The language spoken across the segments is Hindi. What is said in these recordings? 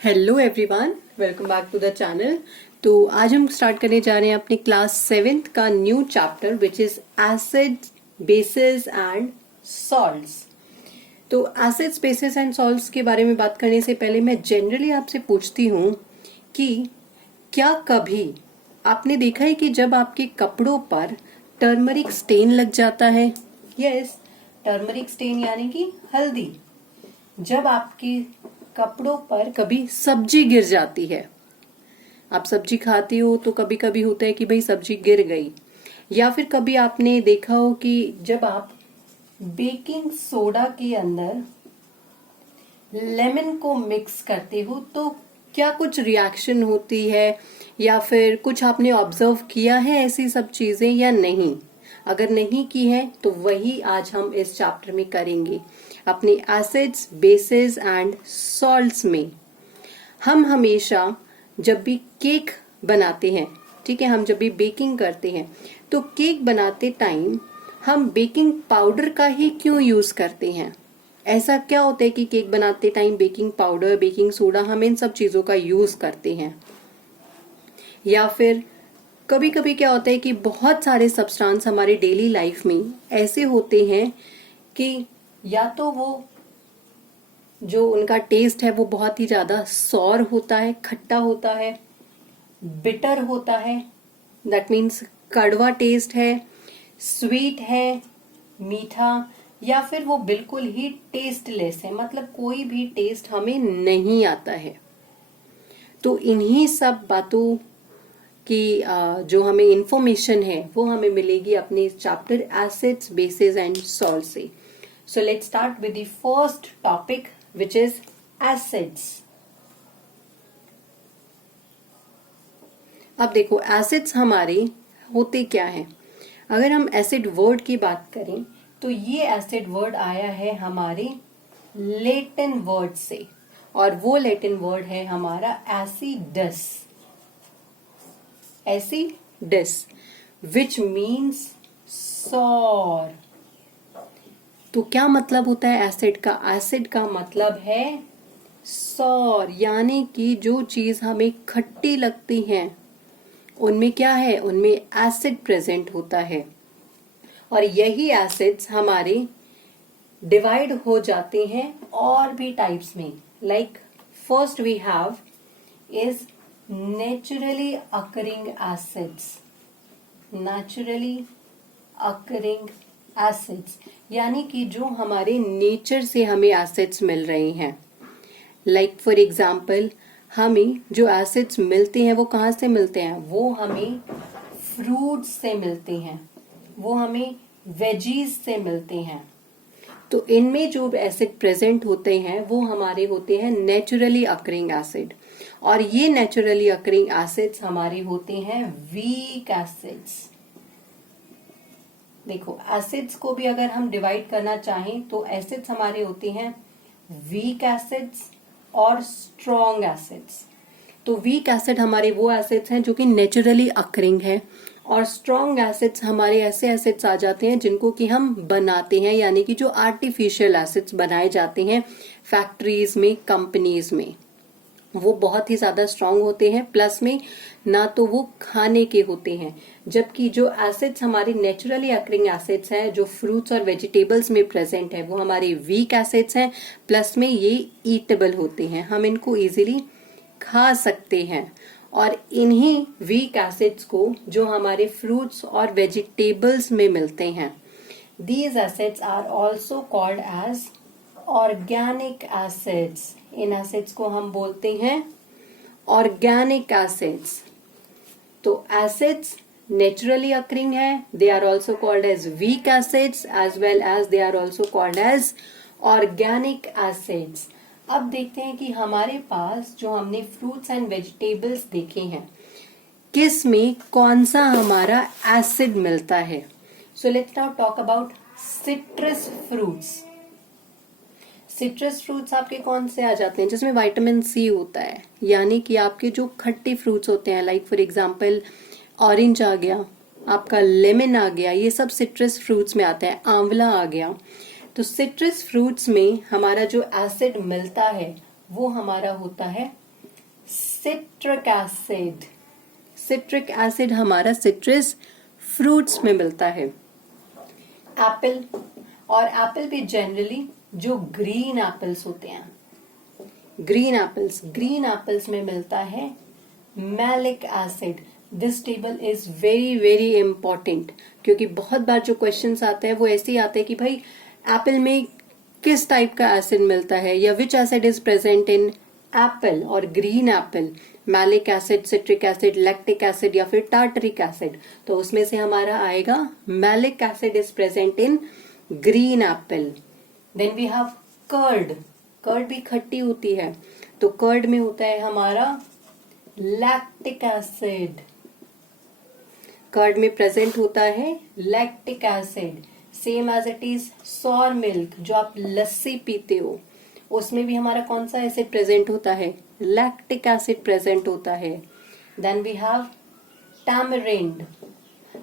Hello everyone, welcome back to the channel. तो आज हम स्टार्ट करने जा रहे हैं अपने क्लास 7th का new chapter which is acids, basis and salts. तो एसिड्स, बेसिस एंड सॉल्ट्स के बारे में बात करने से पहले मैं जनरली आपसे पूछती हूँ कि क्या कभी आपने देखा है कि जब आपके कपड़ों पर टर्मरिक स्टेन लग जाता है? यस, टर्मरिक स्टेन यानी कि हल्दी। जब आपके कपड़ों पर कभी सब्जी गिर जाती है, आप सब्जी खाती हो तो कभी कभी होता है कि भाई सब्जी गिर गई, या फिर कभी आपने देखा हो कि जब आप बेकिंग सोडा के अंदर लेमन को मिक्स करते हो तो क्या कुछ रिएक्शन होती है, या फिर कुछ आपने ऑब्जर्व किया है ऐसी सब चीजें या नहीं? अगर नहीं की है तो वही आज हम इस चैप्टर में करेंगे। अपने एसिड्स, बेसिस एंड सॉल्ट्स में हम हमेशा जब भी केक बनाते हैं, ठीक है, हम जब भी बेकिंग करते हैं तो केक बनाते टाइम हम बेकिंग पाउडर का ही क्यों यूज करते हैं? ऐसा क्या होता है कि केक बनाते time baking powder, baking soda, हम इन सब चीजों का यूज करते हैं? या फिर कभी कभी क्या होता है कि बहुत सारे सब्सटेंस हमारे डेली लाइफ में ऐसे होते हैं कि या तो वो जो उनका टेस्ट है वो बहुत ही ज्यादा सॉर होता है, खट्टा होता है, बिटर होता है, दैट मीन्स कड़वा टेस्ट है, स्वीट है, मीठा, या फिर वो बिल्कुल ही टेस्टलेस है, मतलब कोई भी टेस्ट हमें नहीं आता है। तो इन्हीं सब बातों की जो हमें इंफॉर्मेशन है वो हमें मिलेगी अपने chapter acids, basis and salt से। So let's start with the first topic which is acids. अब देखो एसिड्स हमारे होते क्या हैं। अगर हम एसिड वर्ड की बात करें तो ये एसिड वर्ड आया है हमारे लैटिन वर्ड से, और वो लैटिन वर्ड है हमारा acidus. Acidus which means sour. तो क्या मतलब होता है एसिड का? एसिड का मतलब है सॉर, यानी कि जो चीज हमें खट्टी लगती है उनमें क्या है, उनमें एसिड प्रेजेंट होता है। और यही एसिड्स हमारे डिवाइड हो जाते हैं और भी टाइप्स में। Like first we have is naturally occurring acids. Naturally occurring acids यानी कि जो हमारे नेचर से हमें एसिड्स मिल रहे हैं। लाइक फॉर एग्जाम्पल, हमें जो एसिड्स मिलते हैं वो कहाँ से मिलते हैं? वो हमें फ्रूट्स से मिलते हैं, वो हमें वेजीज से मिलते हैं। तो इनमें जो एसिड प्रेजेंट होते हैं वो हमारे होते हैं नेचुरली अकरिंग एसिड, और ये नेचुरली अकरिंग एसिड्स हमारे होते हैं वीक एसिड्स। देखो, एसिड्स को भी अगर हम डिवाइड करना चाहें तो एसिड्स हमारे होते हैं वीक एसिड्स और स्ट्रॉन्ग एसिड्स। तो वीक एसिड हमारे वो एसिड्स हैं जो कि नेचुरली अकरिंग है, और स्ट्रॉन्ग एसिड्स हमारे ऐसे एसिड्स आ जाते हैं जिनको कि हम बनाते हैं, यानी कि जो आर्टिफिशियल एसिड्स बनाए जाते हैं फैक्ट्रीज में, कंपनीज में, वो बहुत ही ज्यादा स्ट्रांग होते हैं, प्लस में ना तो वो खाने के होते हैं। जबकि जो एसिड्स हमारे नेचुरली अकरिंग एसिड्स हैं जो फ्रूट्स और वेजिटेबल्स में प्रेजेंट है वो हमारे वीक एसिड्स हैं, प्लस में ये ईटेबल होते हैं, हम इनको इजीली खा सकते हैं। और इन्हीं वीक एसिड्स को जो हमारे फ्रूट्स और वेजिटेबल्स में मिलते हैं, these acids are also called as organic acids. इन एसिड्स को हम बोलते हैं ऑर्गेनिक एसिड्स। तो एसिड्स नेचुरली अकरिंग है, they are also called as weak acids as well as they are also called as organic acids. अब देखते हैं कि हमारे पास जो हमने फ्रूट्स एंड वेजिटेबल्स देखे हैं, किस में कौन सा हमारा एसिड मिलता है। So let's now talk about citrus fruits. Citrus fruits आपके कौन से आ जाते हैं? जिसमें विटामिन सी होता है, यानी कि आपके जो खट्टे फ्रूट्स होते हैं, लाइक फॉर एग्जांपल ऑरेंज आ गया, आपका लेमन आ गया, ये सब सिट्रस फ्रूट्स में आता है। आंवला आ गया। तो सिट्रस फ्रूट्स में हमारा जो एसिड मिलता है वो हमारा होता है सिट्रिक एसिड। सिट्रिक एसिड हमारा सिट्रस फ्रूट्स में मिलता है। एप्पल, और एप्पल भी जनरली जो ग्रीन एप्पल्स होते हैं, ग्रीन एप्पल्स में मिलता है malic acid. This table is very very important, क्योंकि बहुत बार जो क्वेश्चंस आते हैं वो ऐसे ही आते हैं कि भाई एप्पल में किस टाइप का एसिड मिलता है, या which acid is present in apple और green apple, malic acid, citric acid, lactic acid या फिर टार्टरिक एसिड। तो उसमें से हमारा आएगा malic acid is present in green apple. Then we have curd. Curd भी खट्टी होती है, तो कर्ड में होता है हमारा लैक्टिक एसिड। कर्ड में प्रेजेंट होता है lactic acid. Same as it is sour milk, जो आप लस्सी पीते हो, उसमें भी हमारा कौन सा एसिड प्रेजेंट होता है, लैक्टिक एसिड प्रेजेंट होता है। Then we have tamarind.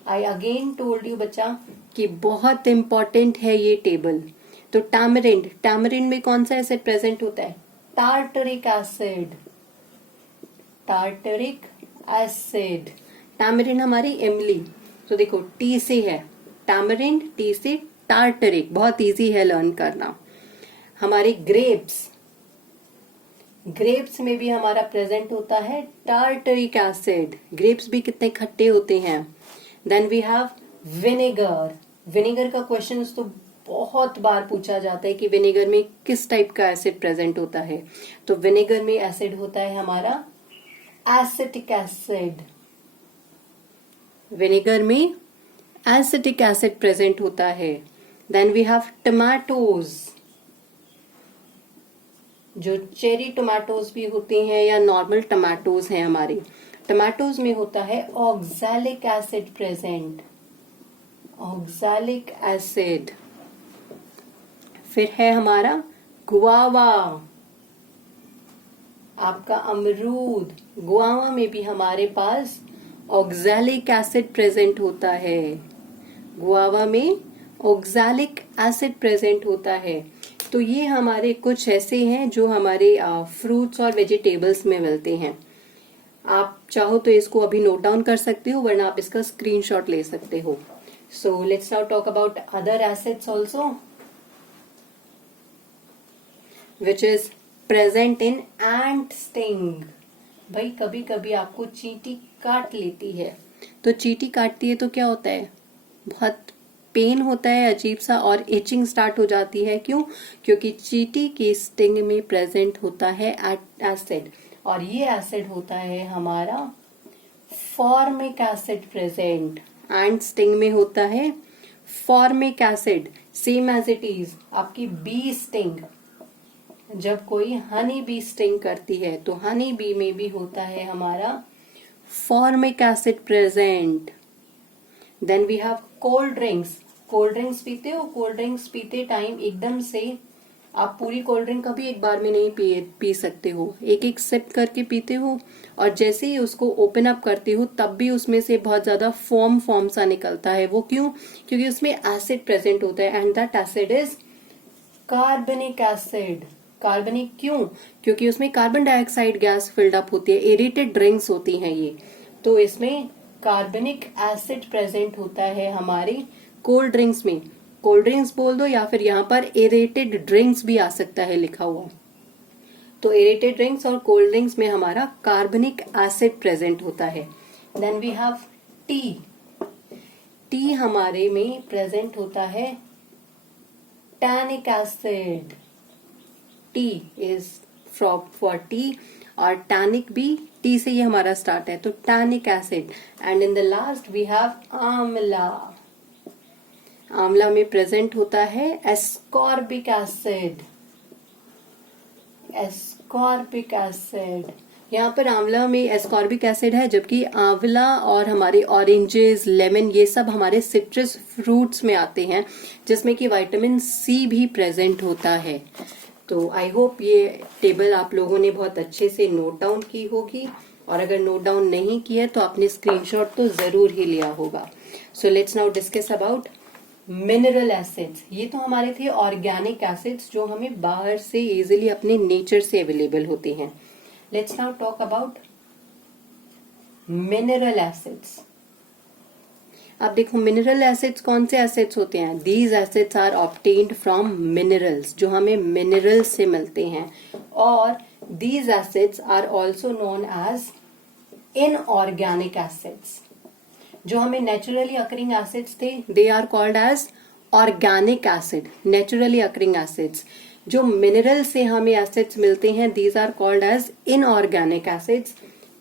I again told you बच्चा कि बहुत इंपॉर्टेंट है ये टेबल। तो टैमरिंड में कौन सा एसिड प्रेजेंट होता है, tartaric acid. Tartaric acid. Tamarind हमारी इमली, तो देखो टी से है टैमरिंड, टी से टार्टरिक, बहुत इजी है लर्न करना। हमारे ग्रेप्स में भी हमारा प्रेजेंट होता है टार्टरिक एसिड। ग्रेप्स भी कितने खट्टे होते हैं। Then we have vinegar. Vinegar का क्वेश्चन तो बहुत बार पूछा जाता है कि विनेगर में किस टाइप का एसिड प्रेजेंट होता है। तो विनेगर में एसिड होता है हमारा एसिटिक एसिड। विनेगर में एसिटिक एसिड प्रेजेंट होता है। Then we have tomatoes. जो चेरी टमाटोज भी होते हैं या नॉर्मल टमाटोज हैं हमारे, टमाटोज में होता है oxalic acid present. Oxalic acid. फिर है हमारा गुआवा, आपका अमरूद। गुआवा में भी हमारे पास ऑक्सैलिक एसिड प्रेजेंट होता है। गुआवा में ऑक्सैलिक एसिड प्रेजेंट होता है। तो ये हमारे कुछ ऐसे हैं जो हमारे फ्रूट्स और वेजिटेबल्स में मिलते हैं। आप चाहो तो इसको अभी नोट डाउन कर सकते हो, वरना आप इसका स्क्रीनशॉट ले सकते हो। So let's now talk about other acids also which is present in ant sting। भाई कभी कभी आपको चींटी काट लेती है, तो चींटी काटती है तो क्या होता है, बहुत पेन होता है अजीब सा, और इचिंग स्टार्ट हो जाती है। क्यों? क्योंकि चींटी के स्टिंग में प्रेजेंट होता है एसिड, और ये एसिड होता है हमारा formic acid present. Ant sting में होता है formic acid. Same as it is आपकी बी स्टिंग, जब कोई हनी बी स्टिंग करती है तो हनी बी में भी होता है हमारा formic acid present. Then we have cold drinks. Cold drinks पीते हो, कोल्ड ड्रिंक्स पीते टाइम एकदम से आप पूरी कोल्ड ड्रिंक कभी एक बार में नहीं पी सकते हो, एक एक सिप करके पीते हो, और जैसे ही उसको ओपन अप करते हो तब भी उसमें से बहुत ज्यादा फॉर्म सा निकलता है। वो क्यों? क्योंकि उसमें एसिड प्रेजेंट होता है, एंड दैट एसिड इज कार्बनिक एसिड। कार्बनिक क्यों? क्योंकि उसमें carbon dioxide gas filled up होती है, एरेटेड ड्रिंक्स होती हैं ये, तो इसमें कार्बनिक एसिड प्रेजेंट होता है हमारे कोल्ड ड्रिंक्स में। कोल्ड ड्रिंक्स बोल दो, या फिर यहाँ पर एरेटेड ड्रिंक्स भी आ सकता है लिखा हुआ। तो एरेटेड ड्रिंक्स और कोल्ड ड्रिंक्स में हमारा कार्बनिक एसिड प्रेजेंट होता है। Then we have tea. Tea हमारे में प्रेजेंट होता है tannic acid. T is for tea, और टैनिक भी टी से ही हमारा स्टार्ट है, तो tannic acid. And in the last we have amla. आंवला में प्रेजेंट होता है एस्कॉर्बिक एसिड। एस्कॉर्बिक एसिड, यहाँ पर आंवला में एस्कॉर्बिक एसिड है, जबकि आंवला और हमारे ऑरेंजेस, लेमन, ये सब हमारे सिट्रस फ्रूट्स में आते हैं, जिसमें कि विटामिन सी भी प्रेजेंट होता है। तो आई होप ये टेबल आप लोगों ने बहुत अच्छे से नोट डाउन की होगी, और अगर नोट डाउन नहीं किया तो आपने स्क्रीनशॉट तो जरूर ही लिया होगा। So let's now discuss about mineral acids. ये तो हमारे थे ऑर्गेनिक एसिड्स जो हमें बाहर से इजीली अपने नेचर से अवेलेबल होते हैं। Let's now talk about mineral acids. अब देखो मिनरल एसिड्स कौन से एसिड्स होते हैं? These acids are obtained from minerals, जो हमें मिनरल्स से मिलते हैं। और these acids are also known as inorganic acids. जो हमें नेचुरली अकरिंग एसिड्स थे, they are called as organic acid, naturally occurring acids. जो मिनरल से हमें एसिड्स मिलते हैं, these are called as inorganic acids.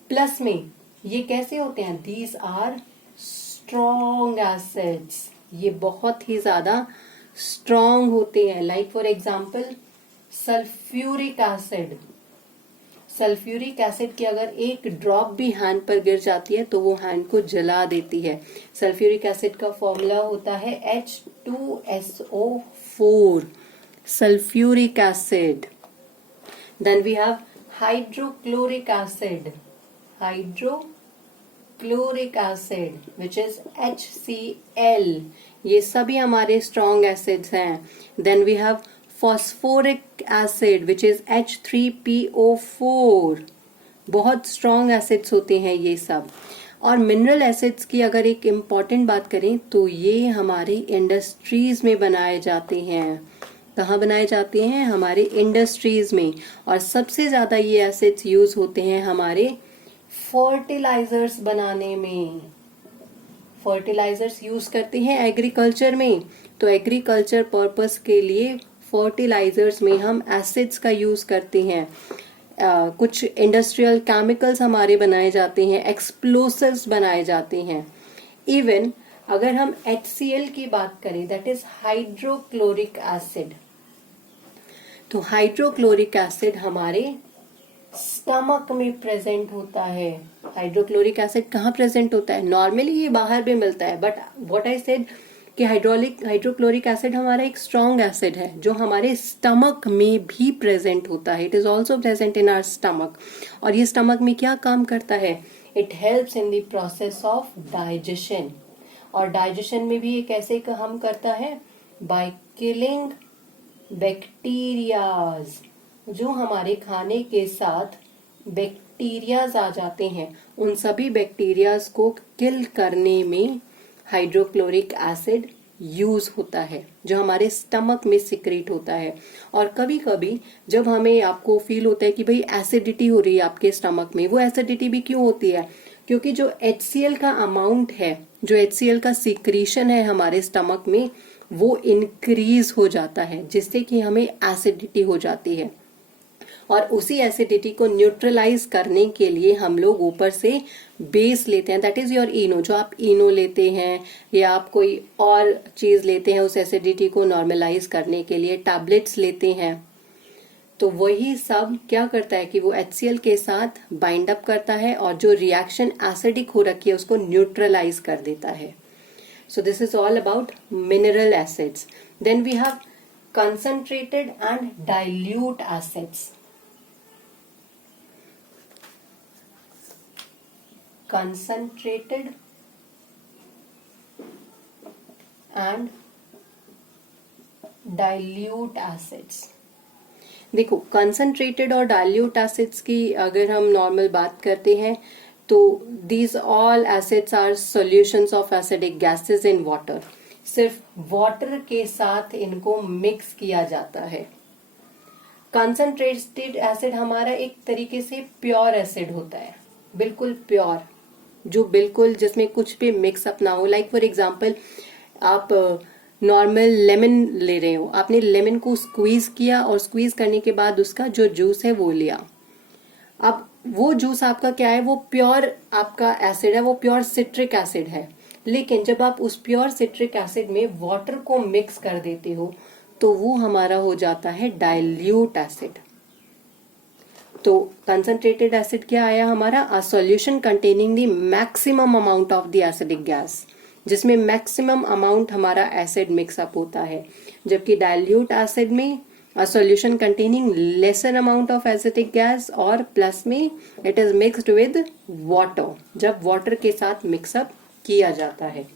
Plus में ये कैसे होते हैं? दीज आर स्ट्रॉन्ग एसिड्स, ये बहुत ही ज्यादा स्ट्रॉन्ग होते हैं। Like for example sulphuric acid. Sulphuric acid की अगर एक ड्रॉप भी हैंड पर गिर जाती है तो वो हैंड को जला देती है। सल्फ्यूरिक एसिड का फॉर्मूला होता है H2SO4, sulphuric acid. Then we have hydrochloric acid, hydrochloric acid which is HCl। ये सभी हमारे स्ट्रॉन्ग एसिड्स हैं। Then we have phosphoric acid which is H3PO4, बहुत स्ट्रॉन्ग एसिड्स होते हैं ये सब। और मिनरल एसिड्स की अगर एक इम्पॉर्टेंट बात करें तो ये हमारे इंडस्ट्रीज में बनाए जाते हैं। कहाँ बनाए जाते हैं? हमारे इंडस्ट्रीज में। और सबसे ज्यादा ये एसिड्स यूज होते हैं हमारे फर्टिलाइजर्स बनाने में। फर्टिलाइजर्स यूज करते हैं एग्रीकल्चर में, तो एग्रीकल्चर पर्पस के लिए फर्टिलाइजर्स में हम एसिड्स का यूज करते हैं। कुछ इंडस्ट्रियल केमिकल्स हमारे बनाए जाते हैं, एक्सप्लोसिव्स बनाए जाते हैं। इवन अगर हम HCl की बात करें, दैट इज हाइड्रोक्लोरिक एसिड। तो हाइड्रोक्लोरिक एसिड हमारे स्टमक में प्रेजेंट होता है। हाइड्रोक्लोरिक एसिड कहाँ प्रेजेंट होता है? नॉर्मली ये बाहर भी मिलता है, बट व्हाट आई सेड कि हाइड्रोक्लोरिक एसिड हमारा एक स्ट्रॉन्ग एसिड है जो हमारे स्टमक में भी प्रेजेंट होता है। It is also present in our stomach. और ये स्टमक में क्या काम करता है? It helps in the process of digestion. और डाइजेशन में भी ये कैसे काम करता है? By killing bacterias. जो हमारे खाने के साथ बैक्टीरियाज आ जाते हैं, उन सभी बैक्टीरियाज को किल करने में हाइड्रोक्लोरिक एसिड यूज होता है, जो हमारे स्टमक में सिक्रेट होता है। और कभी कभी जब हमें आपको फील होता है कि भाई एसिडिटी हो रही है आपके स्टमक में, वो एसिडिटी भी क्यों होती है? क्योंकि जो HCl का अमाउंट है, जो HCl का सिक्रीशन है हमारे स्टमक में, वो इंक्रीज हो जाता है, जिससे कि हमें एसिडिटी हो जाती है। और उसी एसिडिटी को न्यूट्रलाइज करने के लिए हम लोग ऊपर से बेस लेते हैं, दैट इज योर इनो। जो आप इनो लेते हैं या आप कोई और चीज लेते हैं उस एसिडिटी को नॉर्मलाइज करने के लिए, टैबलेट्स लेते हैं, तो वही सब क्या करता है कि वो HCl के साथ बाइंड अप करता है और जो रिएक्शन एसिडिक हो रखी है उसको न्यूट्रलाइज कर देता है। So this is all about mineral acids. Then we have concentrated and dilute acids. concentrated and dilute acids। देखो कंसंट्रेटेड और डाइल्यूट एसिड्स की अगर हम नॉर्मल बात करते हैं तो these all acids are solutions of acidic gases in water. सिर्फ वाटर के साथ इनको मिक्स किया जाता है। कंसंट्रेटेड एसिड हमारा एक तरीके से प्योर एसिड होता है, बिल्कुल प्योर, जो बिल्कुल जिसमें कुछ भी मिक्सअप ना हो। लाइक फॉर एग्जाम्पल आप नॉर्मल लेमन ले रहे हो, आपने लेमन को स्क्वीज किया और स्क्वीज करने के बाद उसका जो जूस है वो लिया। अब वो जूस आपका क्या है? वो प्योर आपका एसिड है, वो प्योर सिट्रिक एसिड है। लेकिन जब आप उस प्योर सिट्रिक एसिड में वाटर को मिक्स कर देते हो तो वो हमारा हो जाता है डाइल्यूट एसिड। तो कंसंट्रेटेड एसिड क्या आया हमारा? A solution containing the maximum amount of the acidic gas, जिसमें मैक्सिमम अमाउंट हमारा एसिड मिक्सअप होता है। जबकि डाइल्यूट एसिड में a solution containing lesser amount of acidic gas और प्लस में it is mixed with water, जब वाटर के साथ मिक्सअप किया जाता है।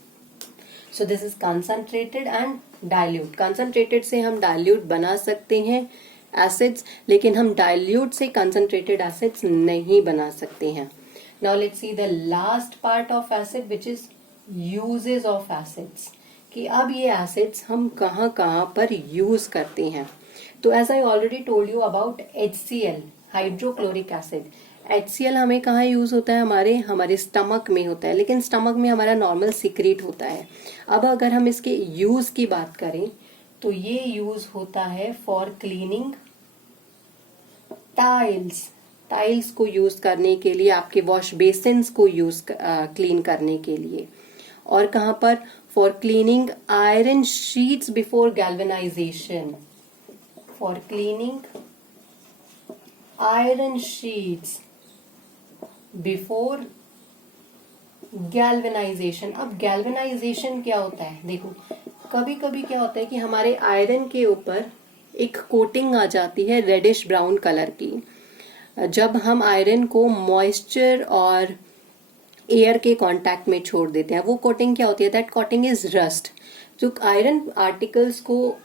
So this is concentrated and dilute. Concentrated से हम डाइल्यूट बना सकते हैं एसिड्स, लेकिन हम डाइल्यूट से कंसंट्रेटेड एसिड्स नहीं बना सकते हैं. Now let's see the last part of acid which is uses of acids, कि अब ये एसिड्स हम कहाँ कहाँ पर यूज करते हैं. तो as I already told you about HCl, hydrochloric acid. HCl हमें कहाँ यूज होता है, हमारे स्टमक में होता है, लेकिन स्टमक में हमारा नॉर्मल सीक्रेट होता है. अब अगर हम इसके यूज की बात करें तो ये यूज होता है फॉर क्लीनिंग टाइल्स को यूज करने के लिए, आपके वॉश बेसिन्स को यूज क्लीन करने के लिए. और कहां पर, for cleaning iron sheets before galvanisation, for cleaning iron sheets before galvanisation. अब गैल्वेनाइजेशन क्या होता है, देखो कभी कभी क्या होता है कि हमारे आयरन के ऊपर एक कोटिंग आ जाती है रेडिश ब्राउन कलर की. जब हम आयरन को मॉइस्चर और एयर के कांटेक्ट में छोड़ देते हैं, वो कोटिंग क्या होती है, दैट कोटिंग इज रस्ट. जो आयरन आर्टिकल्स को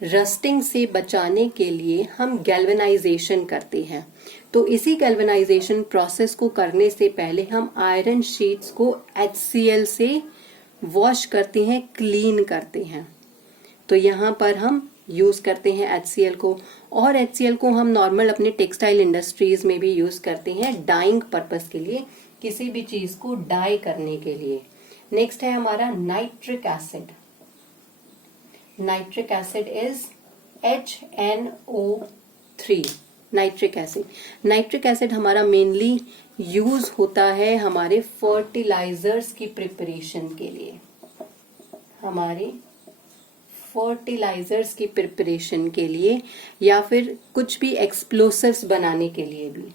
रस्टिंग से बचाने के लिए हम गैल्वेनाइजेशन करते हैं. तो इसी गैल्वेनाइजेशन प्रोसेस को करने से पहले हम आयरन शीट्स को HCl से वॉश करते हैं, क्लीन करते हैं. तो यहाँ पर हम यूज करते हैं HCl को, और HCl को हम नॉर्मल अपने टेक्सटाइल इंडस्ट्रीज में भी यूज करते हैं डाइंग पर्पस के लिए, किसी भी चीज को डाई करने के लिए. नेक्स्ट है हमारा nitric acid. Nitric acid is HNO3. Nitric acid हमारा मेनली यूज होता है हमारे फर्टिलाइजर्स की प्रिपरेशन के लिए, हमारे फर्टिलाइजर्स की प्रिपरेशन के लिए, या फिर कुछ भी एक्सप्लोसिव्स बनाने के लिए भी,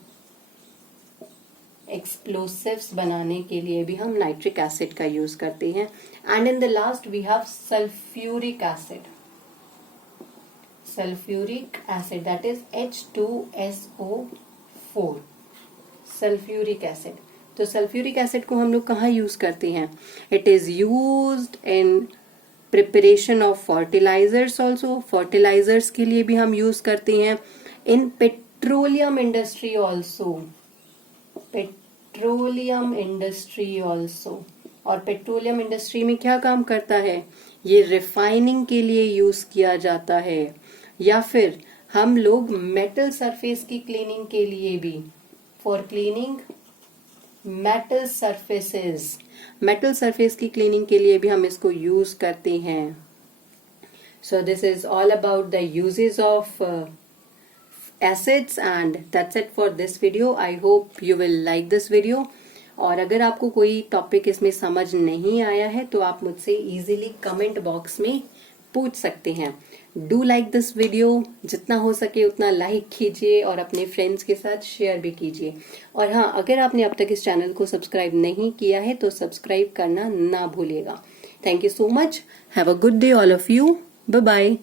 एक्सप्लोसिव्स बनाने के लिए भी हम नाइट्रिक एसिड का यूज करते हैं. And in the last we have sulphuric acid. Sulphuric acid that is H2SO4. Sulphuric acid. तो सल्फ्यूरिक एसिड को हम लोग कहाँ यूज करते हैं, it is used in preparation of fertilisers also. Fertilisers के लिए भी हम यूज करते हैं. In petroleum industry also, petroleum industry also. और पेट्रोलियम इंडस्ट्री में क्या काम करता है, ये रिफाइनिंग के लिए यूज किया जाता है. या फिर हम लोग मेटल सरफेस की क्लीनिंग के लिए भी, for cleaning metal surfaces, metal surface की क्लीनिंग के लिए भी हम इसको यूज करते हैं. सो this is all about the uses of acids and that's it for this video. I hope you will like this video. और अगर आपको कोई टॉपिक इसमें समझ नहीं आया है तो आप मुझसे इजीली कमेंट बॉक्स में पूछ सकते हैं. डू लाइक दिस वीडियो, जितना हो सके उतना लाइक कीजिए और अपने फ्रेंड्स के साथ शेयर भी कीजिए. और हाँ, अगर आपने अब तक इस चैनल को सब्सक्राइब नहीं किया है तो सब्सक्राइब करना ना भूलिएगा. Thank you so much. Have a good day all of you. Bye bye.